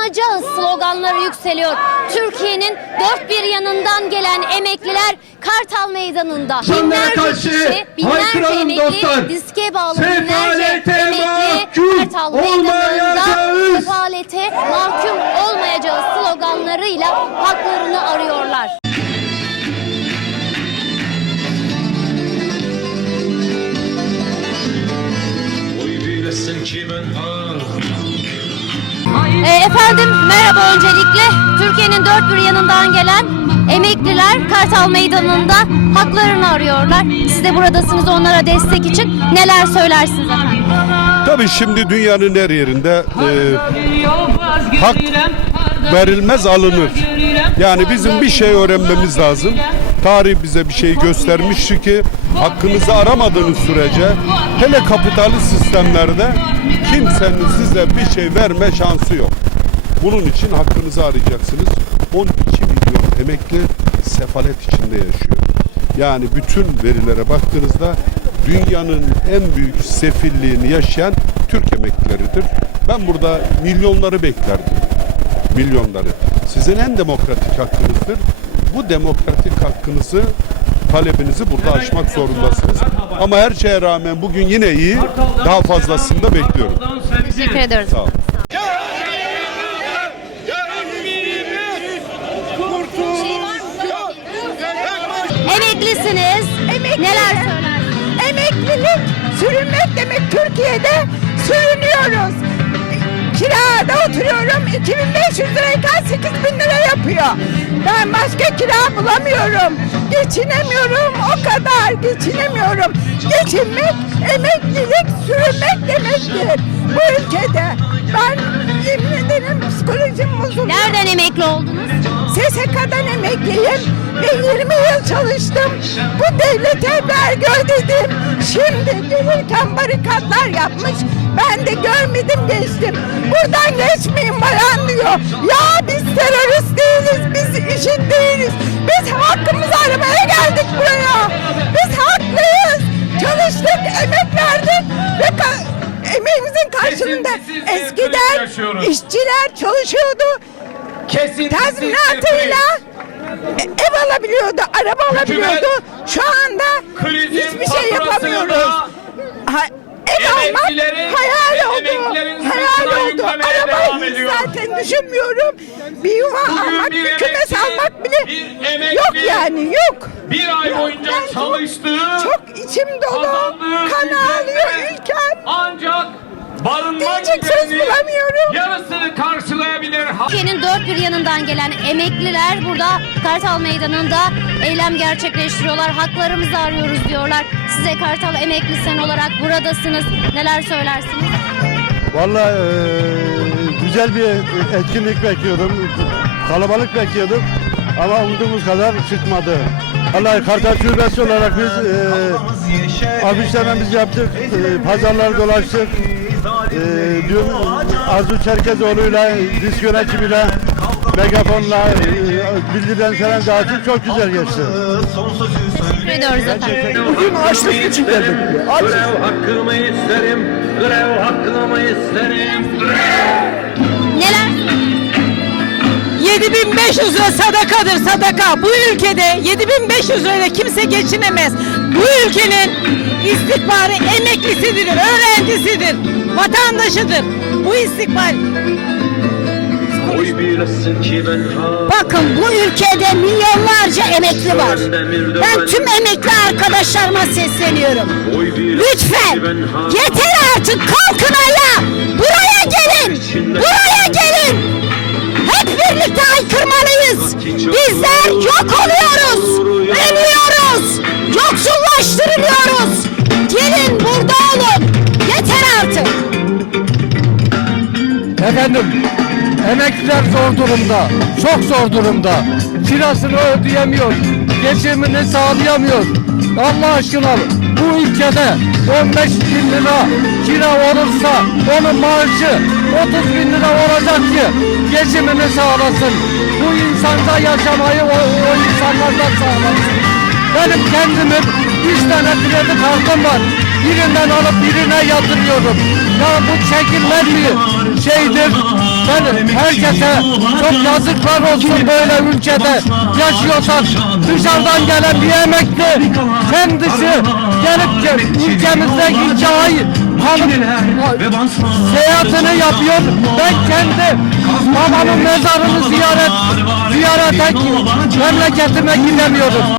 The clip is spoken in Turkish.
kazanacağız sloganları yükseliyor. Türkiye'nin dört bir yanından gelen emekliler Kartal Meydanı'nda. Şunlara karşı kişi, binlerce haykıralım emekli, dostlar. diske bağlı binlerce emekli Kartal Meydanı'nda sefalete mahkum olmayacağız sloganlarıyla haklarını arıyorlar. Oy bilesin kimin har E, efendim merhaba öncelikle. Türkiye'nin dört bir yanından gelen emekliler Kartal Meydanı'nda haklarını arıyorlar. Siz de buradasınız onlara destek için. Neler söylersiniz efendim? Tabii şimdi dünyanın her yerinde e, hak verilmez alınır. Yani bizim bir şey öğrenmemiz lazım. Tarih bize bir şey göstermişti ki hakkınızı aramadığınız sürece hele kapitalist sistemlerde kimsenin size bir şey verme şansı yok. Bunun için hakkınızı arayacaksınız. 12 milyon emekli sefalet içinde yaşıyor. Yani bütün verilere baktığınızda dünyanın en büyük sefilliğini yaşayan Türk emeklileridir. Ben burada milyonları beklerdim. Milyonları. Sizin en demokratik hakkınızdır. Bu demokratik hakkınızı talebinizi burada aşmak zorundasınız. Ama her şeye rağmen bugün yine iyi. Daha fazlasını da bekliyorum. Teşekkür ediyoruz. Sağ olun. Emeklisiniz. Neler söylersiniz? Emeklilik sürünmek demek Türkiye'de sürünüyoruz. Kirada oturuyorum 2500 lirayken 8000 lira yapıyor. Ben başka kira bulamıyorum. Geçinemiyorum o kadar geçinemiyorum. Geçinmek, emeklilik sürünmek demektir bu ülkede. Ben yemin ederim psikolojim bozuldu. Nereden emekli oldunuz? SSK'dan emekliyim ve 20 yıl çalıştım. Bu devlete vergi ödedim. Şimdi gelirken barikatlar yapmış. Ben de görmedim geçtim. Buradan geçmeyin bayan diyor. Ya biz terörist değiliz, biz işit değiliz. Biz hakkımızı aramaya geldik buraya. Biz haklıyız. Çalıştık, emek verdik ve emeğimizin karşılığında Kesintisiz eskiden işçiler çalışıyordu tazminatıyla e, ev alabiliyordu, araba alabiliyordu. Şu anda hiçbir şey yapamıyoruz. Ha, ev almak hayal oldu. Hayal oldu. Arabayı zaten düşünmüyorum. Bir yuva almak, bir bir kümes almak bile yok yani yok. bir ay boyunca Ben çok- çalıştığı Çok içim dolu. Kan ağlıyor ülkem. Ancak barınma Diyecek söz giderini bulamıyorum. yarısını karşılayabilir. Türkiye'nin dört bir yanından gelen emekliler burada Kartal Meydanı'nda eylem gerçekleştiriyorlar. Haklarımızı arıyoruz diyorlar. Size Kartal Emekli Sen olarak buradasınız. Neler söylersiniz? Vallahi eee, güzel bir etkinlik bekliyordum. Kalabalık bekliyordum. Ama umduğumuz kadar çıkmadı. Vallahi Kartal Şubesi olarak biz eee afişlememizi yaptık. eee, pazarları dolaştık. Eee dün Arzu Çerkezoğlu'yla, disk yönetimiyle, megafonla eee, bildirilen falan dağıttık. Çok güzel geçti. Teşekkür ediyoruz efendim. Bugün açlık için geldik. Grev hakkımı isterim Grev hakkımı isterim Neler 7500 lira sadakadır sadaka. Bu ülkede 7500 lirayla kimse geçinemez. Bu ülkenin istikbali emeklisidir, öğrencisidir, vatandaşıdır. Bu istikbal. Bakın bu ülkede milyonlarca emekli var. Ben tüm emekli arkadaşlarıma sesleniyorum. Lütfen yeter artık kalkın ayağa. Buraya gelin. Buraya gelin. Hep birlikte haykırmalıyız. Bizler yok oluyoruz. Efendim, emekliler zor durumda, çok zor durumda. Kirasını ödeyemiyor, geçimini sağlayamıyor. Allah aşkına bu ülkede 15 bin lira kira olursa onun maaşı 30 bin lira olacak ki geçimini sağlasın. Bu insanda yaşamayı o, o insanlardan sağlasın. Benim kendimin 3 tane kredi kartım var. Birinden alıp birine yatırıyorum. Ya bu çekilmez bir şeydir. Ben herkese çok yazıklar olsun böyle ülkede yaşıyorsan dışarıdan gelen bir emekli dışı gelip de ülkemizde iki ay kalıp seyahatini yapıyor. Ben kendi babamın mezarını ziyaret ziyarete memleketime gidemiyorum.